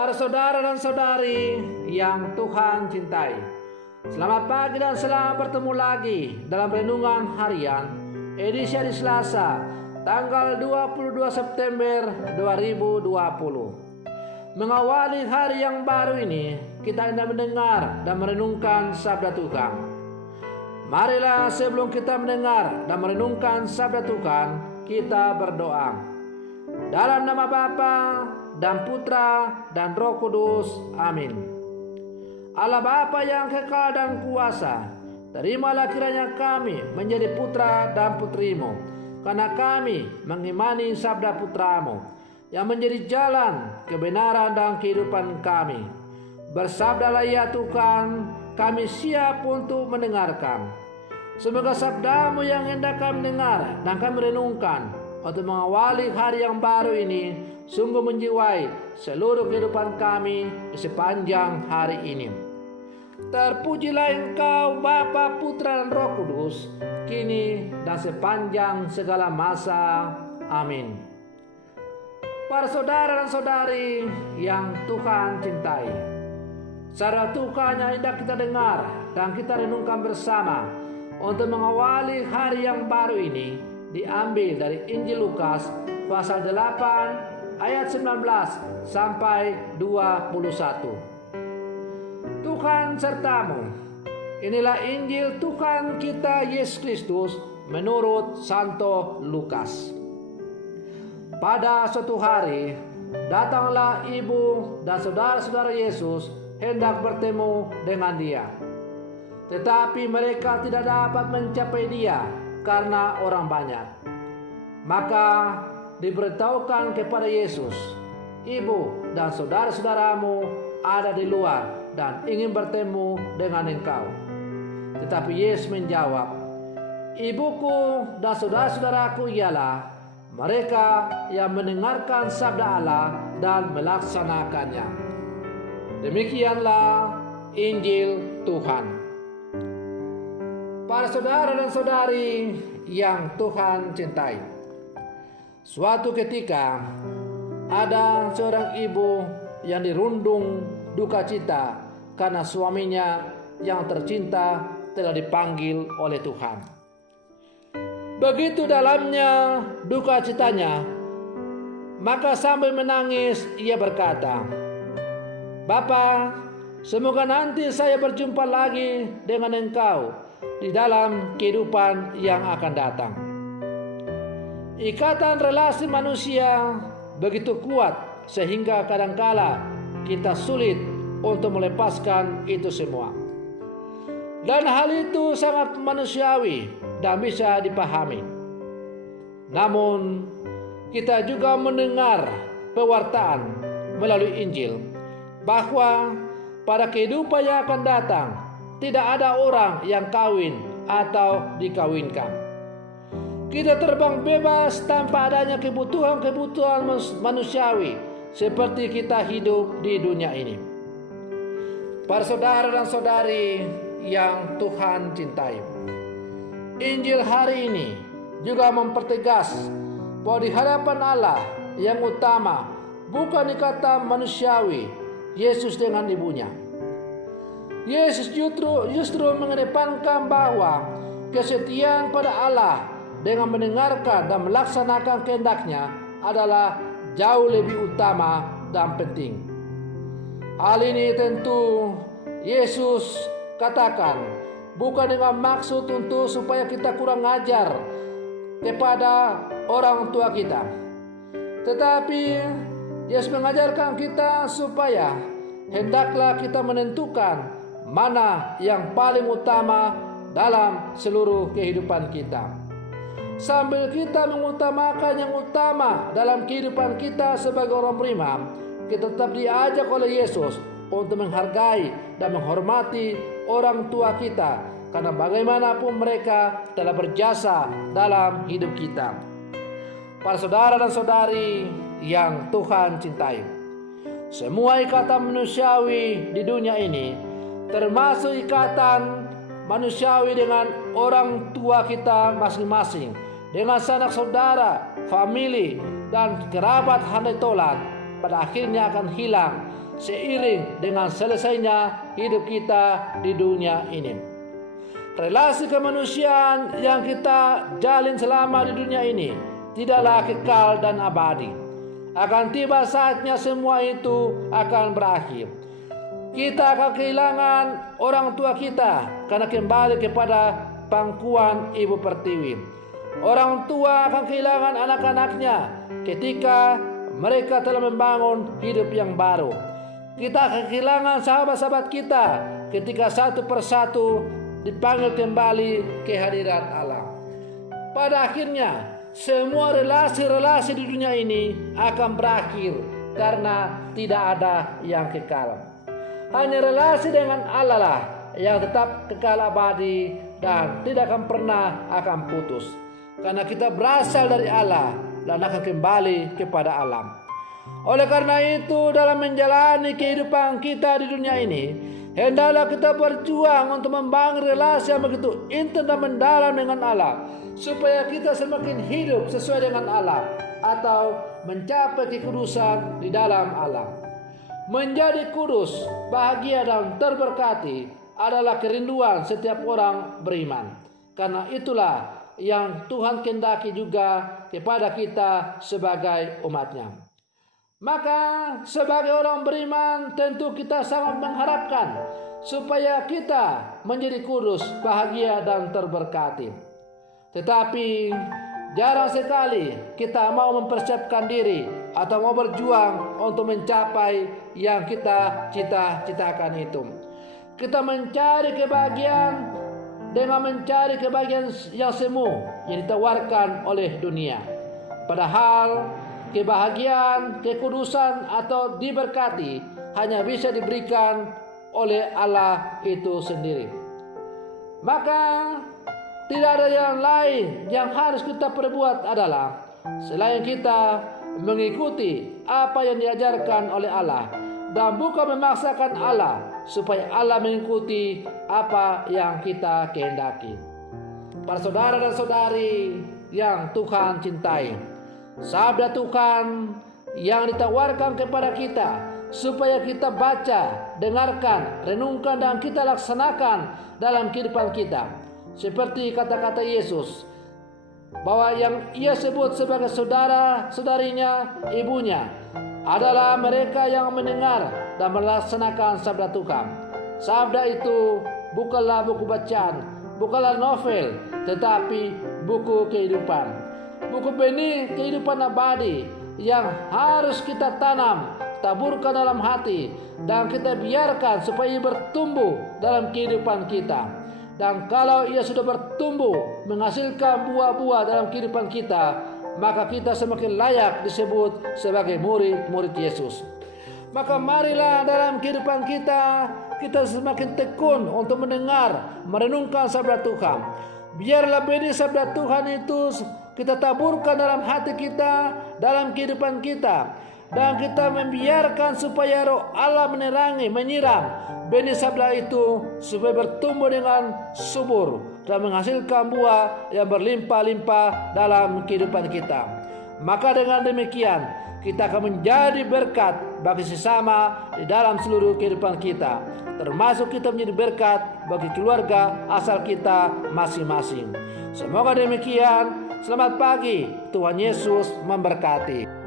Para saudara dan saudari yang Tuhan cintai, selamat pagi dan selamat bertemu lagi dalam renungan harian edisi hari Selasa tanggal 22 September 2020. Mengawali hari yang baru ini, kita hendak mendengar dan merenungkan sabda Tuhan. Marilah sebelum kita mendengar dan merenungkan sabda Tuhan, kita berdoa. Dalam nama Bapa dan Putra dan Roh Kudus, amin. Allah Bapa yang kekal dan kuasa, terimalah kiranya kami menjadi putra dan putrimu, karena kami mengimani sabda putramu yang menjadi jalan kebenaran dan kehidupan kami. Bersabdalah ya Tuhan, kami siap untuk mendengarkan. Semoga sabdamu yang hendak kami dengar dan kami renungkan untuk mengawali hari yang baru ini sungguh menjiwai seluruh kehidupan kami di sepanjang hari ini. Terpujilah Engkau Bapa, Putra dan Roh Kudus, kini dan sepanjang segala masa. Amin. Para saudara dan saudari yang Tuhan cintai, sabda Tuhan yang hendak kita dengar dan kita renungkan bersama untuk mengawali hari yang baru ini diambil dari Injil Lukas pasal 8 ayat 19 sampai 21. Tuhan sertamu. Inilah Injil Tuhan kita Yesus Kristus menurut Santo Lukas. Pada suatu hari, datanglah ibu dan saudara-saudara Yesus hendak bertemu dengan dia. Tetapi mereka tidak dapat mencapai dia karena orang banyak. Maka diberitahukan kepada Yesus, ibu dan saudara-saudaramu ada di luar dan ingin bertemu dengan engkau. Tetapi Yesus menjawab, ibuku dan saudara-saudaraku ialah mereka yang mendengarkan sabda Allah dan melaksanakannya. Demikianlah Injil Tuhan. Para saudara dan saudari yang Tuhan cintai, suatu ketika ada seorang ibu yang dirundung duka cita karena suaminya yang tercinta telah dipanggil oleh Tuhan. Begitu dalamnya duka citanya, maka sambil menangis ia berkata, "Bapa, semoga nanti saya berjumpa lagi dengan engkau di dalam kehidupan yang akan datang." Ikatan relasi manusia begitu kuat sehingga kadangkala kita sulit untuk melepaskan itu semua. Dan hal itu sangat manusiawi dan bisa dipahami. Namun kita juga mendengar pewartaan melalui Injil bahwa pada kehidupan yang akan datang tidak ada orang yang kawin atau dikawinkan. Kita terbang bebas tanpa adanya kebutuhan-kebutuhan manusiawi seperti kita hidup di dunia ini. Para saudara dan saudari yang Tuhan cintai, Injil hari ini juga mempertegas bahwa di hadapan Allah yang utama bukan ikatan manusiawi Yesus dengan ibunya. Yesus justru mengedepankan bahwa kesetiaan pada Allah dengan mendengarkan dan melaksanakan kehendaknya adalah jauh lebih utama dan penting. Hal ini tentu Yesus katakan bukan dengan maksud untuk supaya kita kurang ajar kepada orang tua kita, tetapi Yesus mengajarkan kita supaya hendaklah kita menentukan mana yang paling utama dalam seluruh kehidupan kita. Sambil kita mengutamakan yang utama dalam kehidupan kita sebagai orang beriman, kita tetap diajak oleh Yesus untuk menghargai dan menghormati orang tua kita, karena bagaimanapun mereka telah berjasa dalam hidup kita. Para saudara dan saudari yang Tuhan cintai, semua ikatan manusiawi di dunia ini, termasuk ikatan manusiawi dengan orang tua kita masing-masing, dengan sanak saudara, famili, dan kerabat handai tolan, pada akhirnya akan hilang seiring dengan selesainya hidup kita di dunia ini. Relasi kemanusiaan yang kita jalin selama di dunia ini tidaklah kekal dan abadi. Akan tiba saatnya semua itu akan berakhir. Kita akan kehilangan orang tua kita karena kembali kepada pangkuan Ibu Pertiwi. Orang tua akan kehilangan anak-anaknya ketika mereka telah membangun hidup yang baru. Kita akan kehilangan sahabat-sahabat kita ketika satu persatu dipanggil kembali ke hadirat Allah. Pada akhirnya, semua relasi-relasi di dunia ini akan berakhir karena tidak ada yang kekal. Hanya relasi dengan Allah lah yang tetap kekal abadi dan tidak akan pernah akan putus. Karena kita berasal dari Allah dan akan kembali kepada Allah. Oleh karena itu, dalam menjalani kehidupan kita di dunia ini, hendaklah kita berjuang untuk membangun relasi yang begitu intim dan mendalam dengan Allah, supaya kita semakin hidup sesuai dengan Allah atau mencapai kekudusan di dalam Allah. Menjadi kudus, bahagia dan terberkati adalah kerinduan setiap orang beriman. Karena itulah yang Tuhan kehendaki juga kepada kita sebagai umat-Nya. Maka sebagai orang beriman tentu kita sangat mengharapkan supaya kita menjadi kudus, bahagia dan terberkati. Tetapi jarang sekali kita mau mempersiapkan diri atau mau berjuang untuk mencapai yang kita cita-citakan itu. Kita mencari kebahagiaan dengan mencari kebahagiaan yang semu yang ditawarkan oleh dunia. Padahal kebahagiaan, kekudusan atau diberkati hanya bisa diberikan oleh Allah itu sendiri. Maka tidak ada yang lain yang harus kita perbuat adalah selain kita mengikuti apa yang diajarkan oleh Allah dan bukan memaksakan Allah supaya Allah mengikuti apa yang kita kehendaki. Para saudara dan saudari yang Tuhan cintai, sabda Tuhan yang ditawarkan kepada kita supaya kita baca, dengarkan, renungkan dan kita laksanakan dalam kehidupan kita. Seperti kata-kata Yesus bahwa yang ia sebut sebagai saudara-saudarinya, ibunya adalah mereka yang mendengar dan melaksanakan sabda Tuhan. Sabda itu bukanlah buku bacaan, bukanlah novel, tetapi buku kehidupan. Buku benih kehidupan abadi yang harus kita tanam, taburkan dalam hati, dan kita biarkan supaya bertumbuh dalam kehidupan kita. Dan kalau ia sudah bertumbuh, menghasilkan buah-buah dalam kehidupan kita, maka kita semakin layak disebut sebagai murid-murid Yesus. Maka marilah dalam kehidupan kita semakin tekun untuk mendengar, merenungkan sabda Tuhan. Biarlah benih sabda Tuhan itu kita taburkan dalam hati kita, dalam kehidupan kita. Dan kita membiarkan supaya roh Allah menerangi, menyiram benih sabda itu supaya bertumbuh dengan subur dan menghasilkan buah yang berlimpah-limpah dalam kehidupan kita. Maka dengan demikian kita akan menjadi berkat bagi sesama di dalam seluruh kehidupan kita, termasuk kita menjadi berkat bagi keluarga asal kita masing-masing. Semoga demikian. Selamat pagi, Tuhan Yesus memberkati.